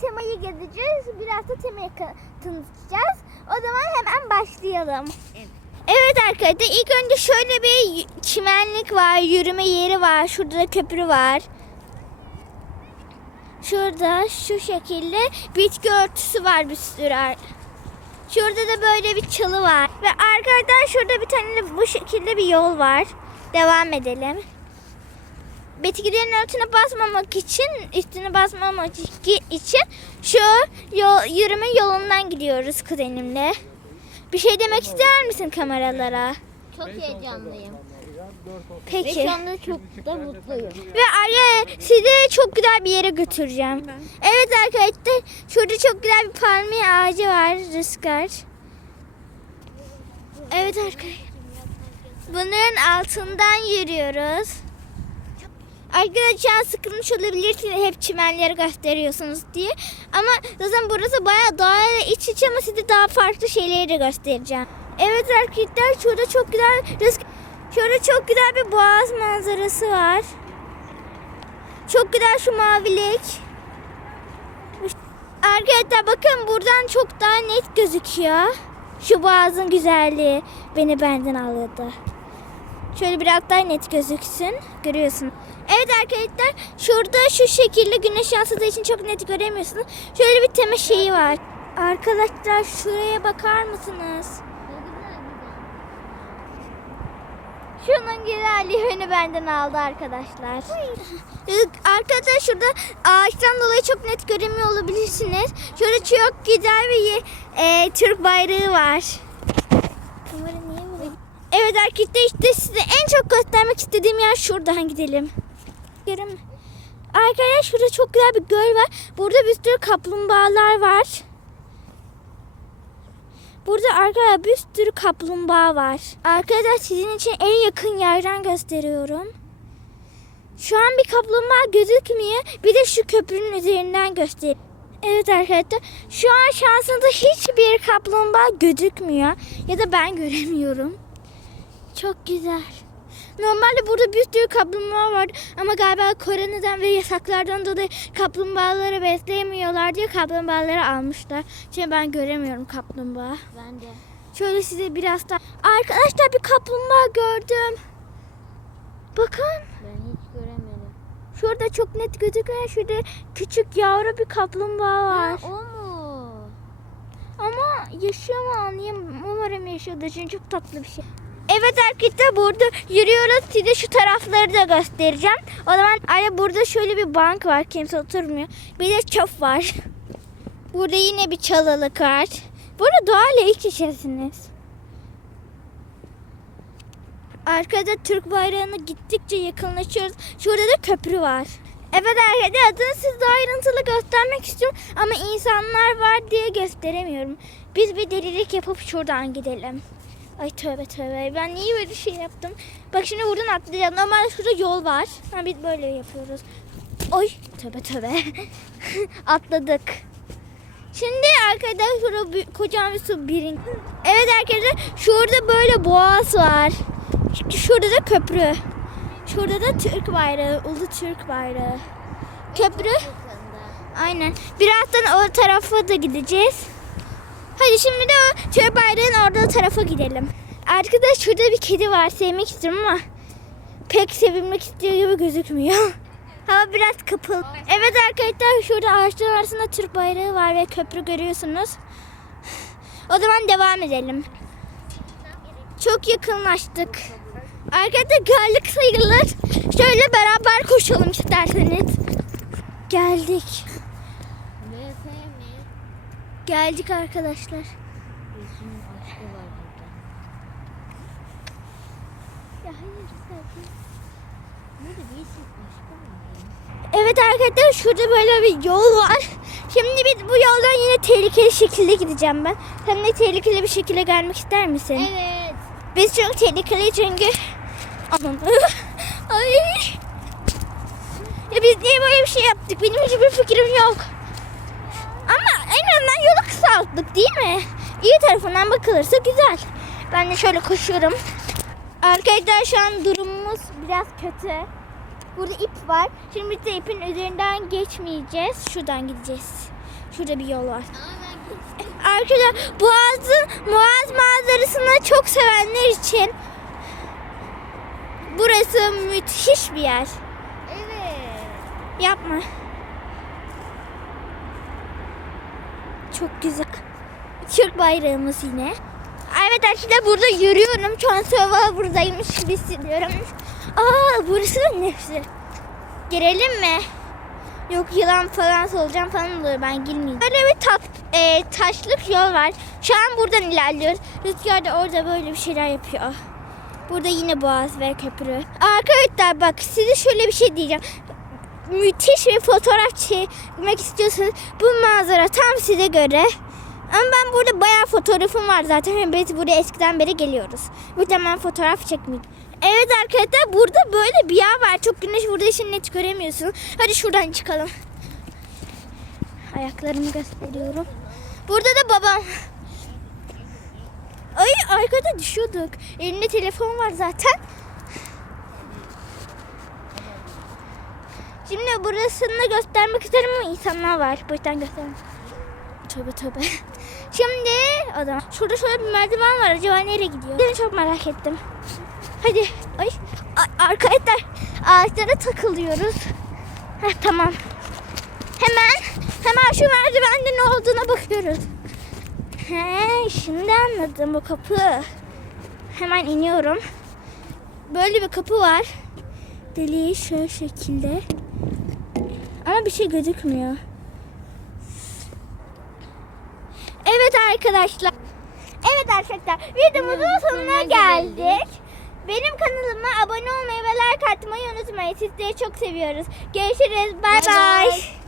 temayı gezeceğiz. Biraz da temayı tanıtacağız. O zaman hemen başlayalım. Evet. Evet arkadaşlar ilk önce şöyle bir çimenlik var, yürüme yeri var. Şurada da köprü var. Şurada şu şekilde bitki örtüsü var bir sürü. Şurada da böyle bir çalı var. Ve arkadaşlar şurada bir tane de bu şekilde bir yol var. Devam edelim. Bitkilerin altına basmamak için, üstüne basmamak için şu yol, yürüme yolundan gidiyoruz kuzenimle. Bir şey demek ister misin kameralara? Çok heyecanlıyım. Ve Peki. şu anda çok da mutluyum. Ve Arya sizi çok güzel bir yere götüreceğim. Evet arkadaşlar şurada çok güzel bir palmiye ağacı var rüzgar. Evet arkadaşlar. Bunların altından yürüyoruz. Arkadaşlar sıkılmış olabilirsiniz hep çimenleri gösteriyorsunuz diye. Ama zaten burası bayağı doğayla iç içe ama size daha farklı şeyleri de göstereceğim. Evet arkadaşlar şurada çok güzel şurada çok güzel bir boğaz manzarası var. Çok güzel şu mavilik. Arkadaşlar bakın buradan çok daha net gözüküyor. Şu boğazın güzelliği beni benden alıyordu. Şöyle biraz daha net gözüksün. Görüyorsun. Evet arkadaşlar şurada şu şekilde güneş yansıdığı için çok net göremiyorsunuz. Şöyle bir tema şeyi var. Arkadaşlar şuraya bakar mısınız? Şunun güzelliği beni benden aldı arkadaşlar. Arkadaşlar şurada ağaçtan dolayı çok net göremiyor olabilirsiniz. Şurada çok güzel bir e, Türk bayrağı var. Kamera niye vuruyor? Evet arkadaşlar işte size en çok göstermek istediğim yer şuradan gidelim. Görün. Arkadaşlar şurada çok güzel bir göl var. Burada bir sürü kaplumbağalar var. Burada arkadaşlar bir sürü kaplumbağa var. Arkadaşlar sizin için en yakın yerden gösteriyorum. Şu an bir kaplumbağa gözükmüyor. Bir de şu köprünün üzerinden göster. Evet arkadaşlar şu an şansında hiçbir kaplumbağa gözükmüyor. Ya da ben göremiyorum. Çok güzel. Normalde burada bir sürü kaplumbağa var ama galiba koronadan ve yasaklardan dolayı kaplumbağaları besleyemiyorlar diye kaplumbağaları almışlar. Şimdi ben göremiyorum kaplumbağa. Ben de. Şöyle size biraz da... Arkadaşlar bir kaplumbağa gördüm. Bakın. Ben hiç göremedim. Şurada çok net gözüküyor. Şurada küçük yavru bir kaplumbağa var. Ha, o mu? Ama yaşıyor mu anlayayım. Umarım yaşıyordur çünkü çok tatlı bir şey. Evet arkadaşlar burada yürüyoruz. Size şu tarafları da göstereceğim. O zaman ay burada şöyle bir bank var. Kimse oturmuyor. Bir de çöp var. Burada yine bir çalılık var. Burada doğayla iç içesiniz. Arkada Türk bayrağına gittikçe yakınlaşıyoruz. Şurada da köprü var. Evet arkadaşlar adını size daha ayrıntılı göstermek istiyorum ama insanlar var diye gösteremiyorum. Biz bir delilik yapıp şuradan gidelim. Ay tövbe tövbe ben niye böyle şey yaptım? Bak şimdi buradan atlayacağız. Normalde şurada yol var. Ha, biz böyle yapıyoruz. Oy tövbe tövbe. Atladık. Şimdi arkadaşlar şurada kocaman bir su birin. Evet arkadaşlar şurada böyle boğaz var. Şurada da köprü. Şurada da Türk bayrağı, ulu Türk bayrağı. Köprü. Aynen. Birazdan o tarafa da gideceğiz. Hadi şimdi de o Türk bayrağın orada tarafa gidelim. Arkadaş şurada bir kedi var. Sevmek istiyorum ama pek sevilmek istiyor gibi gözükmüyor. Hava biraz kapalı. Evet arkadaşlar şurada ağaçların arasında Türk bayrağı var ve köprü görüyorsunuz. O zaman devam edelim. Çok yakınlaştık. Arkadaşlar geldik sayılır. Şöyle beraber koşalım isterseniz. Geldik. Geldik arkadaşlar. Resim aşkı var burada. Ya hayır sakin. Burada bir aşkı var. Evet arkadaşlar şurada böyle bir yol var. Şimdi biz bu yoldan yine tehlikeli şekilde gideceğim ben. Sen de tehlikeli bir şekilde gelmek ister misin? Evet. Biz çok tehlikeli çünkü... Aman. Ay. Ya biz niye böyle bir şey yaptık? Benim hiçbir fikrim yok. Azından yolu kısalttık değil mi? İyi tarafından bakılırsa güzel. Ben de şöyle koşuyorum. Arkadaşlar şu an durumumuz biraz kötü. Burada ip var. Şimdi biz de ipin üzerinden geçmeyeceğiz. Şuradan gideceğiz. Şurada bir yol var. Arkadaşlar Boğaz'ın Boğaz manzarasını çok sevenler için burası müthiş bir yer. Evet. Yapma. Çok güzel. Türk bayrağımız yine. Evet arkadaşlar burada yürüyorum. Şu an buradaymış gibi hissediyorum. Aa burası da ne güzel. Girelim mi? Yok yılan falan solucan falan olur ben girmeyeyim. Böyle bir tat, e, taşlık yol var. Şu an buradan ilerliyoruz. Rüzgar da orada böyle bir şeyler yapıyor. Burada yine boğaz ve köprü. Arkadaşlar bak size şöyle bir şey diyeceğim. Müthiş bir fotoğraf çekmek istiyorsanız bu manzara tam size göre. Ama ben burada bayağı fotoğrafım var zaten. Hem Biz buraya eskiden beri geliyoruz. Bu hemen fotoğraf çekmek. Evet arkadaşlar burada böyle bir yer var. Çok güneş burada için net göremiyorsun. Hadi şuradan çıkalım. Ayaklarımı gösteriyorum. Burada da babam. Ay arkada düşüyorduk. Elinde telefon var zaten. Şimdi burasını göstermek isterim ama insanlar var. Bu yüzden göstermem. Tövbe tövbe. Şimdi o zaman şurada şöyle bir merdiven var. Acaba nereye gidiyor? Ben çok merak ettim. Hadi. Ay. Arkadaşlar ağaçlara takılıyoruz. Heh, tamam. Hemen hemen şu merdivende ne olduğuna bakıyoruz. He, şimdi anladım bu kapı. Hemen iniyorum. Böyle bir kapı var. Deliği şu şekilde. Ama bir şey gözükmüyor. Evet arkadaşlar. Evet arkadaşlar. Videomuzun sonuna geldik. Benim kanalıma abone olmayı ve like atmayı unutmayın. Sizleri çok seviyoruz. Görüşürüz. Bay Bay bay. bay.